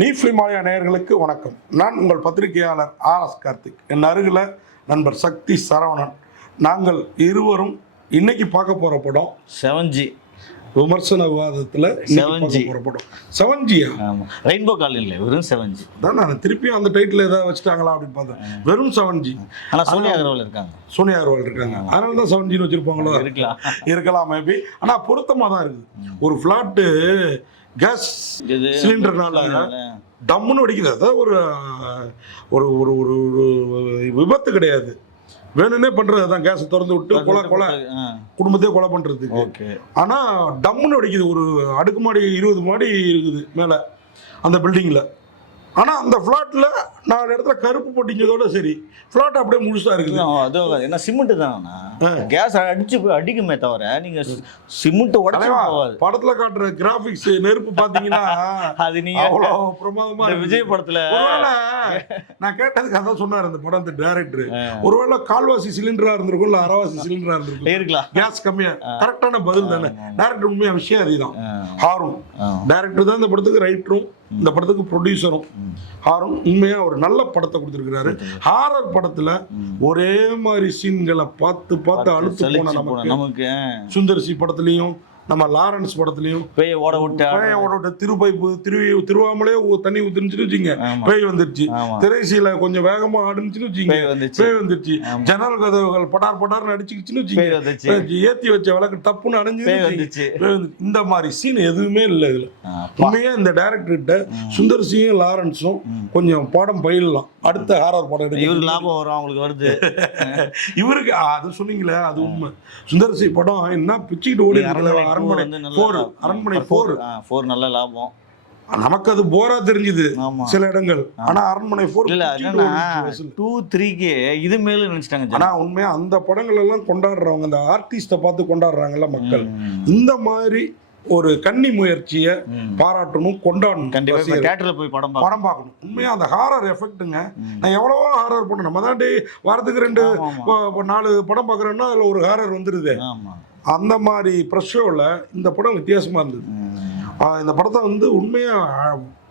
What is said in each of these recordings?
நீஃபிமாலயா நேயர்களுக்கு வணக்கம். நான் உங்கள் பத்திரிகையாளர் RS கார்த்திக். என் அருகில் நண்பர் சக்தி சரவணன். நாங்கள் இருவரும் இன்னைக்கு பார்க்க போகிற படம் 7G விமர்சன விவாதத்தில் 7G போகிற படம் 7Gயா? ஆமாம், ரெயின்போ காலனியில் வெறும் 7G தான். நான் திருப்பியும் அந்த டைட்டில் ஏதாவது வச்சுட்டாங்களா அப்படின்னு பார்த்தேன். வெறும் 7G. ஆனால் சோனியா அகர்வால் இருக்காங்க. சோனியா அகர்வால் இருக்காங்க. அதனால தான் 7Gன்னு வச்சுருப்பாங்களோ? இருக்கலாம் மேபி. ஆனால் பொருத்தமாக தான் இருக்குது. ஒரு ஃப்ளாட்டு கேஸ் சிலிண்டர்னால டம்முன்னு வெடிக்குது. அதாவது ஒரு ஒரு ஒரு ஒரு விபத்து கிடையாது, வேணும்னே பண்றது தான். கேஸை திறந்து விட்டு கொலை குடும்பத்தையே கொலை பண்றதுக்கு. ஆனா டம்முன்னு வெடிக்குது. ஒரு அடுக்குமாடி 20 மாடி இருக்குது மேல அந்த பில்டிங்ல. ஆனா அந்த ஃபிளாட்ல 4 இடத்துல கருப்பு போட்டிஞ்சதோட சரி, ஃபிளாட் அப்படியே முழுசா இருக்குது. அது என்ன சிமெண்ட் தானா? கேஸ் அடிக்குமே தவிர நீங்க சிமெண்ட் உடைச்சு போகாது. படத்துல காட்டுற கிராபிக்ஸ் நெருப்பு பாத்தீங்கன்னா அது நீங்க அவ்வளவு பிரமாதமா விஜய் படத்துல. நான் கேட்டதுக்கு அதான் சொன்னார் அந்த படம் டைரக்டர். ஒருவேளை கால்வாசி சிலிண்டரா இருந்திருக்கும், இல்ல அரைவாசி சிலிண்டரா இருந்திருக்கும், கேஸ் கம்மியா. கரெக்டான பதில் தானே. டைரக்டர் உண்மையா விஷயம் அதுதான். ஹாரூன் டைரக்டர் தான் இந்த படத்துக்கு ரைட்டரும், இந்த படத்துக்கு ப்ரொடியூசரும். ஹாரூன் உண்மையா ஒரு நல்ல படத்தை கொடுத்திருக்கிறாரு. ஹாரர் படத்துல ஒரே மாதிரி சீன்களை பார்த்து பார்த்து அழுத்து போன நமக்கு சுந்தர்சி படத்துலயும் நம்ம லாரன்ஸ் படத்துலயும் பேய ஓட விட்டு திருவாமலே தண்ணி ஊத்துருச்சுன்னு வச்சுங்க, பேய் வந்துருச்சு. திரைசீல கொஞ்சம் வேகமா ஆடுச்சுன்னு வச்சுங்க, பேய் வந்துருச்சு. ஜன்னல் கதவுகள் பட்டார் பட்டார்னு அடிச்சுக்கிச்சுன்னு வச்சுங்க, ஏத்தி வச்ச விளக்கு டப்புன்னு அடைஞ்சு. இந்த மாதிரி சீன் எதுவுமே இல்லை இதுல. உண்மையா இந்த டைரக்டர்கிட்ட சுந்தர்சியும் லாரன்ஸும் கொஞ்சம் படம் பயிலலாம். அடுத்த ஹாரர் படம் எடுக்க லாபம் வரும் அவங்களுக்கு வருது. இவருக்கு அது சொன்னீங்களே, அது உண்மை. சுந்தர்சி படம் என்ன பிச்சுக்கிட்டு ஓடி அரண்மனை 4 நல்ல லாபம். நமக்கு அது போரா தெரிஞ்சுது சில இடங்கள். ஆனா அரண்மனை 4 இல்ல 2, 3 இது மேல நினைச்சிட்டாங்க. ஆனா உண்மையா அந்த படங்கள் எல்லாம் கொண்டாடுறவங்க, அந்த ஆர்டிஸ்ட பார்த்து கொண்டாடுறாங்கல்ல மக்கள், இந்த மாதிரி ஒரு கன்னி முயற்சியை பாராட்டணும், கொண்டாடணும். கண்டிப்பா தியேட்டர்ல போய் படம் பார்க்கணும். உண்மையா அந்த ஹாரர் எஃபெக்ட்டுங்க. நான் எவ்வளவோ ஹாரர் படம், நம்ம தான் வாரத்துக்கு 2-4 படம் பார்க்குறோன்னா அதில் ஒரு ஹாரர் வந்துடுது. அந்த மாதிரி ப்ரெஷோவில் இந்த படம் வித்தியாசமாக இருந்தது. இந்த படத்தை உண்மையா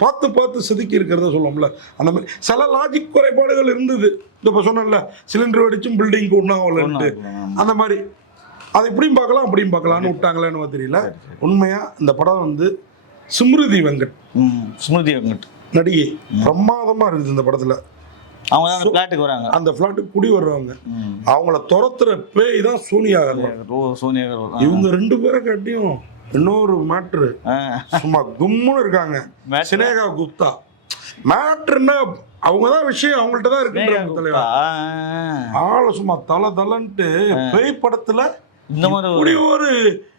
பார்த்து செதுக்கி இருக்கிறத சொல்லுவோம்ல, அந்த மாதிரி சில லாஜிக் குறைபாடுகள் இருந்தது. இப்போ சொன்னேன்ல, சிலிண்டர் வெடிச்சும் பில்டிங்க்கு ஒன்றாகலன்ட்டு, அந்த மாதிரி அதை இப்படியும் பார்க்கலாம் அப்படியும் பார்க்கலான்னு விட்டாங்களேன்னு தெரியல. உண்மையா இந்த படம் ஸ்மிருதி வெங்கட் நடிகை பிரமாதமா இருக்குது இந்த படத்துல. அவங்க அந்த ஃபிளாட்டுக்கு வராங்க, அந்த ஃபிளாட்டுக்கு குடி வர்றவங்க, அவங்கள துரத்துற பேய் தான் சோனியா அகர்வால். இவங்க 2 பேரை காட்டியும் இன்னொரு மேட்ரு, சும்மா கும்முன்னு இருக்காங்க. சினேகா குப்தா மேட்ருன்னா அவங்கதான் விஷயம், அவங்கள்ட்ட தான் இருக்குன்ற ஆளை சும்மா தலன்ட்டு பேய் படத்துல இந்த மாதிரி ஒரு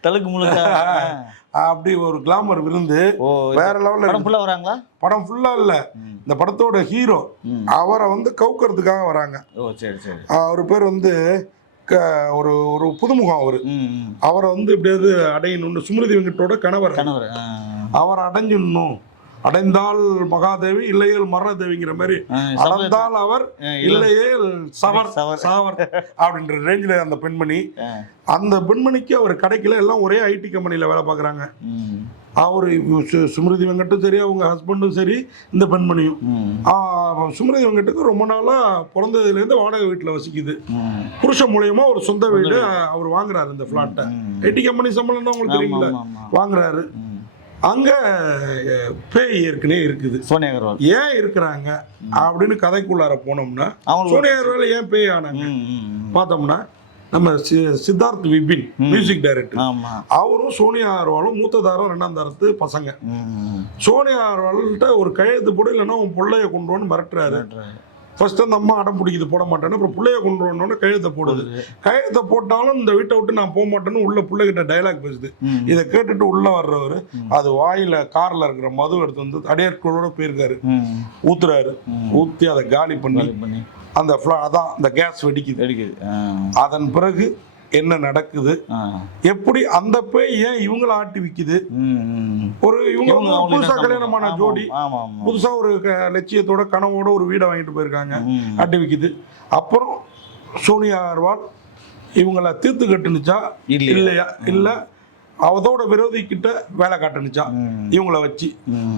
தலுக்கு முழுக்க அப்படி ஒரு கிளாமர் விருந்து வேற லெவல்ல. வராங்களா? படம் ஃபுல்லா இல்ல, இந்த படத்தோட ஹீரோ அவரை கவுக்கிறதுக்காக வராங்க. அவர் பேர் ஒரு ஒரு புதுமுகம். அவரை எப்படியாவது அடையணும்னு, ஸ்மிருதி வெங்கட்டோட கணவர். அவரை அடைஞ்சிடணும், அடைந்தால் மகாதேவி இல்லையேல் மரணதேவிங்கிற மாதிரி, அடைந்தால் அவர் இல்லையேல் சாவர் அப்படின்ற ரேஞ்சில் அந்த பெண்மணி. அந்த பெண்மணிக்கு அவர் கிடைக்கல. எல்லாம் ஒரே ஐடி கம்பெனியில் வேலை பார்க்குறாங்க. அவர் ஸ்மிருதி வெங்கட்டும் சரி, அவங்க ஹஸ்பண்டும் சரி, இந்த பெண்மணியும். ஸ்மிருதி வெங்கட்டுக்கு ரொம்ப நாளாக பிறந்ததுலேருந்து வாடகை வீட்டில் வசிக்குது. புருஷன் மூலயமா ஒரு சொந்த வீடு அவர் வாங்குறாரு. இந்த ஃப்ளாட்டை ஐடி கம்பெனி சம்பளம் தான் உங்களுக்கு தெரியுங்களா, வாங்குறாரு. அங்க பேய் ஏற்கனவே இருக்குது. சோனியா அகர்வால் ஏன் இருக்கிறாங்க அப்படின்னு கதைக்குள்ளார போனோம்னா, சோனியா அகர்வால் ஏன் பேய் ஆனாங்க பார்த்தோம்னா, நம்ம சித்தார்த் விபின் மியூசிக் டைரக்டர், அவரும் சோனியா அகர்வாலும் மூத்த தாரம் 2ஆம் தாரத்து பசங்க. சோனியா அகர்வால்கிட்ட ஒரு கையெழுத்து போடு, இல்லைன்னா உன் பிள்ளைய கொண்டு வந்து மிரட்டுறாரு. ஃபர்ஸ்ட் அந்த அம்மா அடம் பிடிக்குது, போட மாட்டேன்னு. அப்புறம் பிள்ளைய கொண்டு வரணும்னு கையெழுத்தை போடுது. கையெழுத்தை போட்டாலும் இந்த வீட்டை விட்டு நான் போக மாட்டேன்னு உள்ள பிள்ளைகிட்ட டைலாக் பேசுது. இதை கேட்டுட்டு உள்ள வர்றவர் அது வாயில கார்ல இருக்கிற மது எடுத்து அடையாட்களோட போயிருக்காரு, ஊத்துறாரு. ஊத்தி அதை காலி பண்ணி அந்த அதான் அந்த கேஸ் வெடிக்குது. அதன் பிறகு என்ன நடக்குது, எப்படி அந்த பேய் ஏன் இவங்கள ஆட்டி விக்குது. ஒரு இவங்க புதுசா கல்யாணமான ஜோடி, புதுசா ஒரு லட்சியத்தோட கனவோட ஒரு வீடை வாங்கிட்டு போயிருக்காங்க, ஆட்டி விக்குது. அப்புறம் சோனியா அகர்வால் இவங்கள தீர்த்து கட்டுனுச்சா இல்லையா, இல்ல அதோட விரோதி கிட்ட வேலை காட்டுனுச்சான் இவங்கள வச்சு,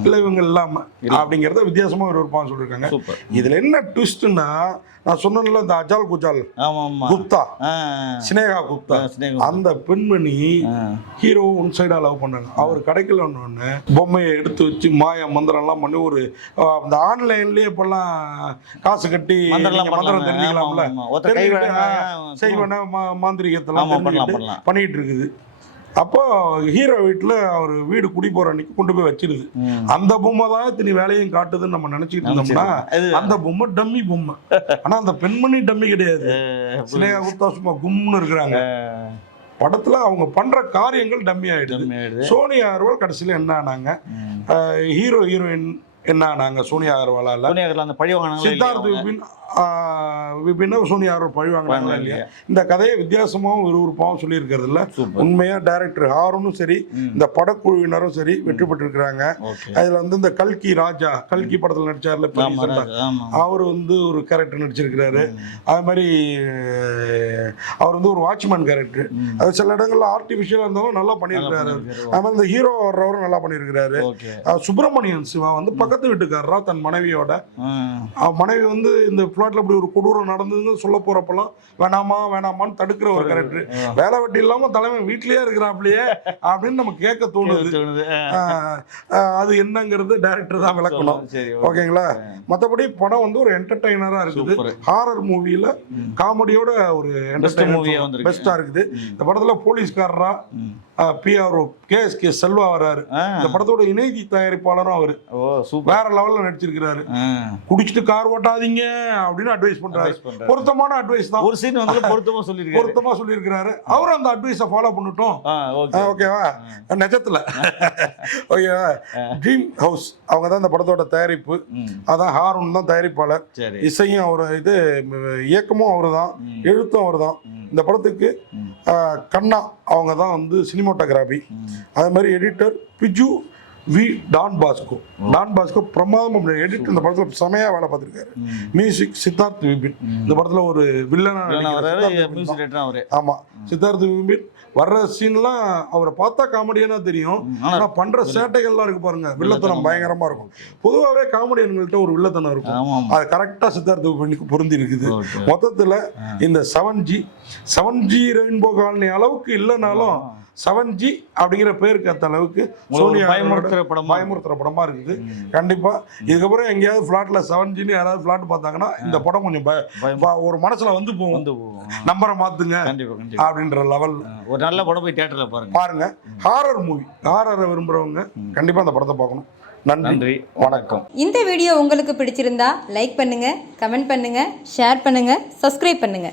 இல்லை இவங்க இல்லாம அப்படிங்கிறத வித்தியாசமா விருப்பம் சொல்லியிருக்காங்க. இதுல என்ன ட்விஸ்ட்னா, நான் சொன்னேன்ல இந்த அஜால் குஜால் குப்தா, சினேகா குப்தா, அந்த பெண்மணி ஹீரோ ஒன் சைடா லவ் பண்ணாங்க. அவர் கிடைக்கல ஒன்று பொம்மையை எடுத்து வச்சு மாய மந்திரம் எல்லாம் பண்ணி ஒரு இந்த ஆன்லைன்லயே இப்பெல்லாம் காசு கட்டி மந்திரம் தெரிஞ்சுக்கலாம்ல, செய்வன மாந்திரிகத்தெல்லாம் பண்ணிட்டு இருக்குது. அப்போ ஹீரோ வீட்டில் அவர் வீடு குடி போற அன்னைக்கு கொண்டு போய் வச்சிருது. அந்த பொம்மை தான் இத்தனை வேலையும் காட்டுதுன்னு நம்ம நினைச்சிட்டு இருந்தோம்னா அந்த பொம்மை டம்மி பொம்மை. ஆனா அந்த பெண்மணி டம்மி கிடையாது. சினேகா குப்தா சும்மா கும்னு இருக்கிறாங்க. படத்துல அவங்க பண்ற காரியங்கள் டம்மி ஆயிடுது. சோனியா அகர்வால் கடைசியில என்ன ஆனாங்க, ஹீரோ ஹீரோயின் என்ன ஆனாங்க, சோனியா அகர்வாலால சித்தார்த் விபின் சோனியா அகர்வால் பழி வாங்கினாங்களா இல்லையா. இந்த கதையை வித்தியாசமாகவும் விறுவிறுப்பாகவும் சொல்லியிருக்கிறது இல்ல. உண்மையா டைரக்டர் ஹாரனும் சரி, இந்த படக்குழுவினரும் சரி வெற்றி பெற்றிருக்கிறாங்க. அதுல வந்து இந்த கல்கி ராஜா, கல்கி படத்துல நடிச்சார்ல, அவர் வந்து ஒரு கேரக்டர் நடிச்சிருக்கிறாரு. அது மாதிரி அவர் வந்து ஒரு வாட்ச்மேன் கேரக்டர். அது சில இடங்கள்ல ஆர்டிபிஷியலா இருந்தாலும் நல்லா பண்ணியிருக்கிறாரு. அது மாதிரி இந்த ஹீரோ வர்றவரும் நல்லா பண்ணியிருக்கிறாரு. சுப்பிரமணியன் சிவா வந்து பக்கத்து வீட்டுக்காரரா தன் மனைவியோட, மனைவி வந்து இந்த பிளாட்ல இப்படி ஒரு கொடூரம் நடந்ததுன்னு சொல்ல போறப்பெல்லாம் வேணாமான்னு தடுக்கிற ஒரு கேரக்டர். வேலை வெட்டி இல்லாம தலைமை வீட்லயே இருக்கிறாப்லயே அப்படின்னு நம்ம கேட்க தோணுது. அது என்னங்கிறது டைரக்டர் தான் விளக்கணும். ஓகேங்களா. மற்றபடி படம் வந்து ஒரு என்டர்டைனரா இருக்குது. ஹாரர் மூவில காமெடியோட ஒரு என்டர்டைனர் பெஸ்டா இருக்குது. இந்த படத்துல போலீஸ்காரரா PRO KSK செல்வா வர்றாரு. இந்த படத்தோட இணை தயாரிப்பாளரும் அவரு வேற லெவல்ல நடிச்சிருக்கிறாரு. குடிச்சிட்டு கார் ஓட்டாதீங்க அப்படின்னு அட்வைஸ் பண்றாரு. பொருத்தமான அட்வைஸ் தான். ஒரு சீன் வந்து பொருத்தமா சொல்லியிருக்கிறாரு. அவரும் அந்த அட்வைஸை ஃபாலோ பண்ணிட்டோம். ஓகேவா. நிஜத்துல ஓகேவா. ட்ரீம் ஹவுஸ் அவங்க தான் இந்த படத்தோட தயாரிப்பு. அதான் ஹாரன் தான் தயாரிப்பாளர். இசையும் அவர், இது இயக்கமும் அவரு தான், எழுத்தும் அவர் தான். இந்த படத்துக்கு கண்ணா அவங்க தான் வந்து சினிமோட்டோகிராஃபி. அதே மாதிரி editor Biju V Don Bosco பிரமாதம் எடிட்டர். இந்த படத்துல செமையா வேலை பார்த்திருக்காரு. மியூசிக் சித்தார்த் விபின். இந்த படத்துல ஒரு வில்லனா, ஆமா சித்தார்த் விபின் வர்ற சீன்லாம் அவரை பார்த்தா காமெடியானா தெரியும். ஆனா பண்ற சேட்டைகள்லாம் இருக்கு பாருங்க, வில்லத்தனம் பயங்கரமா இருக்கும். பொதுவாகவே காமெடியன்கள்ட்ட ஒரு வில்லத்தனம் இருக்கும். அது கரெக்டா சித்தார்த் விபினுக்கு பொருந்தி இருக்குது. மொத்தத்துல இந்த 7G ரெயின்போ காலனி அளவுக்கு இல்லைனாலும் 7G அப்படிங்கிற பேருக்கு ஏற்ற அளவுக்கு சோனியா பயமுறுத்துற படமா இருக்குது. கண்டிப்பா இதுக்கப்புறம் எங்கேயாவது பிளாட்ல 7Gன்னு யாராவது பிளாட் பார்த்தாங்கன்னா இந்த படம் கொஞ்சம் ஒரு மனசுல வந்து போகும், நம்பரை மாத்துங்க அப்படின்ற லெவல். ஒரு நல்ல படம் போய் தியேட்டர்ல பாருங்க. ஹாரர் மூவி, ஹாரரை விரும்புறவங்க கண்டிப்பா அந்த படத்தை பார்க்கணும். நன்றி, வணக்கம். இந்த வீடியோ உங்களுக்கு பிடிச்சிருந்தா லைக் பண்ணுங்க, கமெண்ட் பண்ணுங்க, ஷேர் பண்ணுங்க, சப்ஸ்கிரைப் பண்ணுங்க.